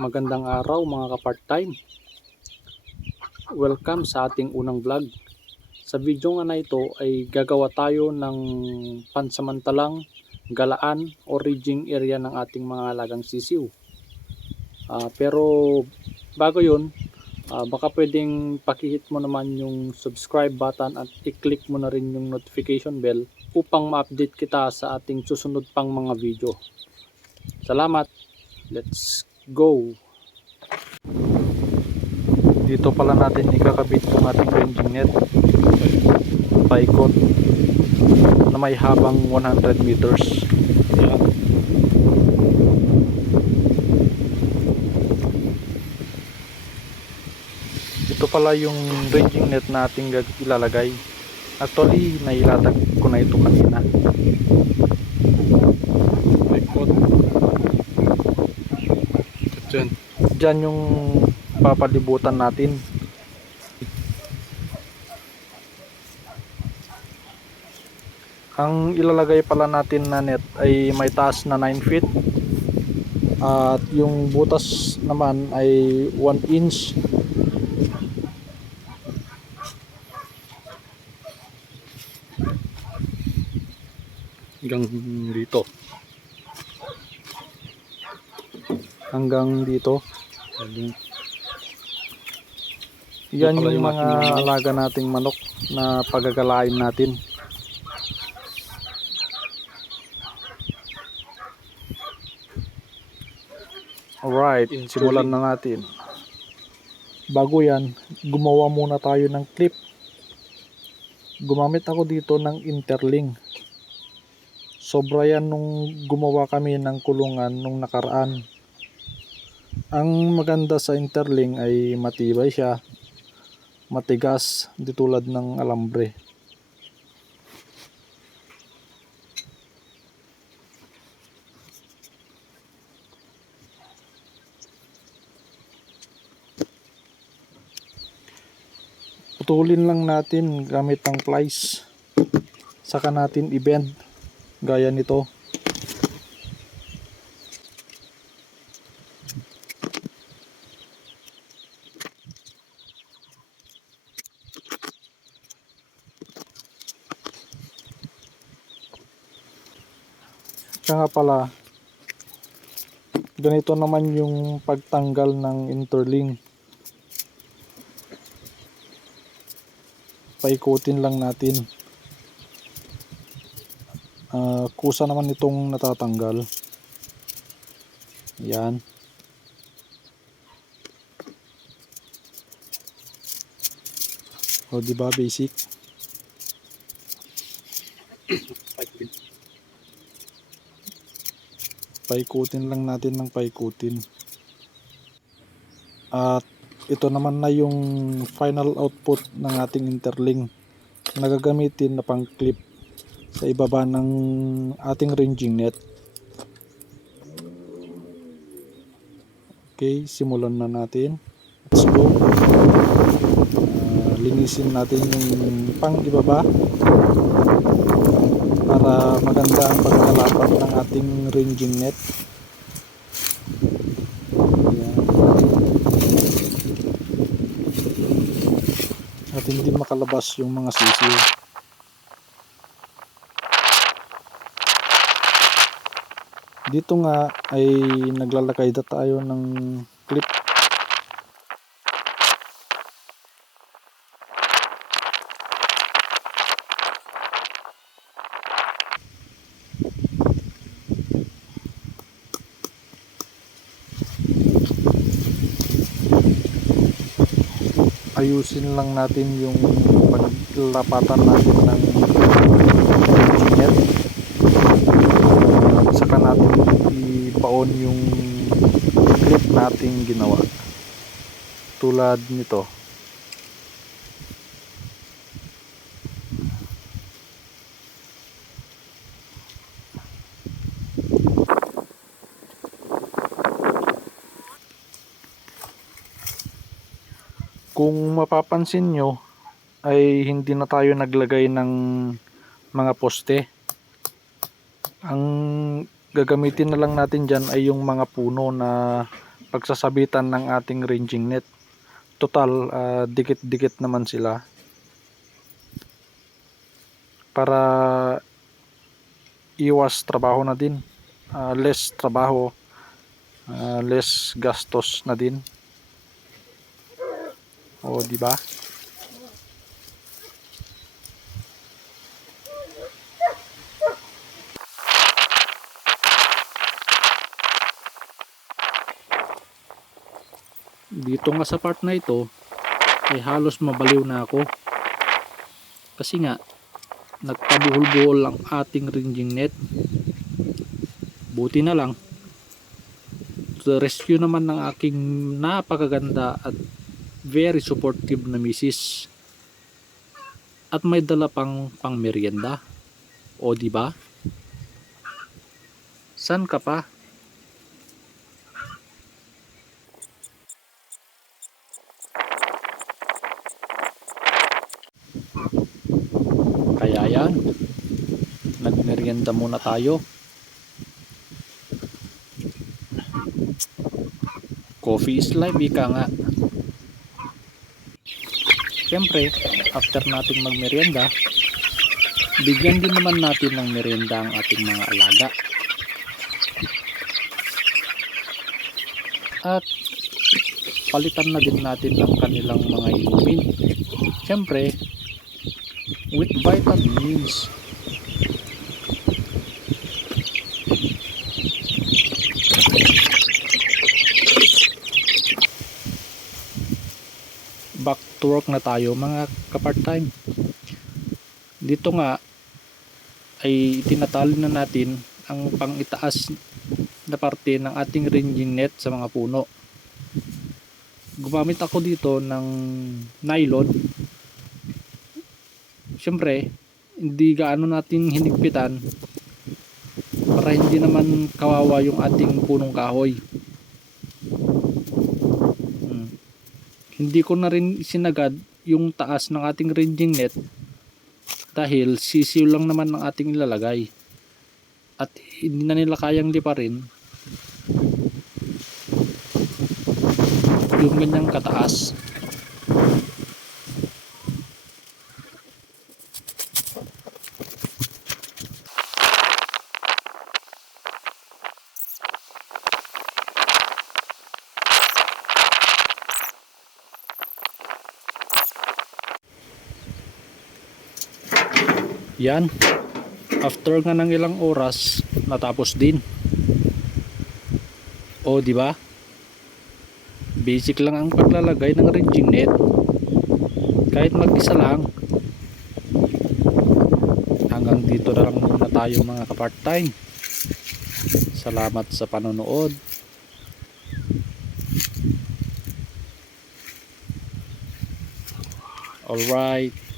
Magandang araw mga ka-part-time. Welcome sa ating unang vlog. Sa video nga na ito ay gagawa tayo ng pansamantalang galaan o rigging area ng ating mga alagang sisiw. Pero bago yun, baka pwedeng pakihit mo naman yung subscribe button at i-click mo na rin yung notification bell upang ma-update kita sa ating susunod pang mga video. Salamat! Let's go! Dito pala natin ikakabit yung ating ranging net paikot na may habang 100 meters. Yan. Ito pala yung ranging net na ating ilalagay. Actually nailatag ko na ito kanina. Paikot. Diyan yung papalibutan natin. Ang ilalagay pala natin na net ay may taas na 9 feet at yung butas naman ay 1 inch. Hanggang dito. Yan yung mga alaga nating manok na pagagalain natin. Alright, simulan na natin. Bago yan, gumawa muna tayo ng clip. Gumamit ako dito ng interling. Sobra yan nung gumawa kami ng kulungan nung nakaraan. Ang maganda sa interling ay matibay siya, matigas, di tulad ng alambre. Putulin lang natin gamit ang plies, saka natin i-bend gaya nito. Kaya nga pala, ganito naman yung pagtanggal ng interling. Paikutin lang natin. Kusa naman itong natatanggal. Yan. O diba basic? Paikutin lang natin ng paikutin. At ito naman na yung final output ng ating interling na gagamitin na pang clip sa ibaba ng ating ranging net. Okay, simulan na natin. Let's go. Linisin natin yung pang ibaba para maganda ang pagkalapat ng ating ranging net. At hindi makalabas yung mga sisiw. Dito nga ay naglalagay na tayo ng clip. Ayusin lang natin yung paglapatan natin ng net. Saka natin ipaon yung clip nating ginawa. Tulad nito. Kung mapapansin nyo ay hindi na tayo naglagay ng mga poste. Ang gagamitin na lang natin dyan ay yung mga puno na pagsasabitan ng ating ranging net. Total, dikit-dikit naman sila para iwas trabaho na din, less trabaho, less gastos na din. O di ba? Dito nga sa part na ito ay halos mabaliw na ako kasi nga nagpabuhol-buhol ang ating ranging net. Buti na lang to the rescue naman ng aking napakaganda at very supportive na misis, at may dala pang merienda. O di ba? San ka pa? Kaya yan, nagmerienda muna tayo. Coffee is life, ika nga. Siyempre, after natin magmerienda, bigyan din naman natin ng merienda ang ating mga alaga. At palitan na din natin ang kanilang mga inumin. Siyempre, with vitamins. Back to work na tayo mga ka-part-time. Dito nga ay tinatali na natin ang pang-itaas na parte ng ating ranging net sa mga puno. Gumamit ako dito ng nylon. Siyempre, hindi gaano natin hinigpitan para hindi naman kawawa yung ating punong kahoy. Hindi ko na rin sinagad yung taas ng ating ranging net dahil sisiw lang naman ang ating ilalagay at hindi na nila kayang liparin yung ganyang kataas. Yan, after nga ng ilang oras natapos din. O di ba? Basic lang ang paglalagay ng ranging net. Kahit mag-isa lang. Hanggang dito na lang muna tayo mga ka-part-time. Salamat sa panonood. Alright.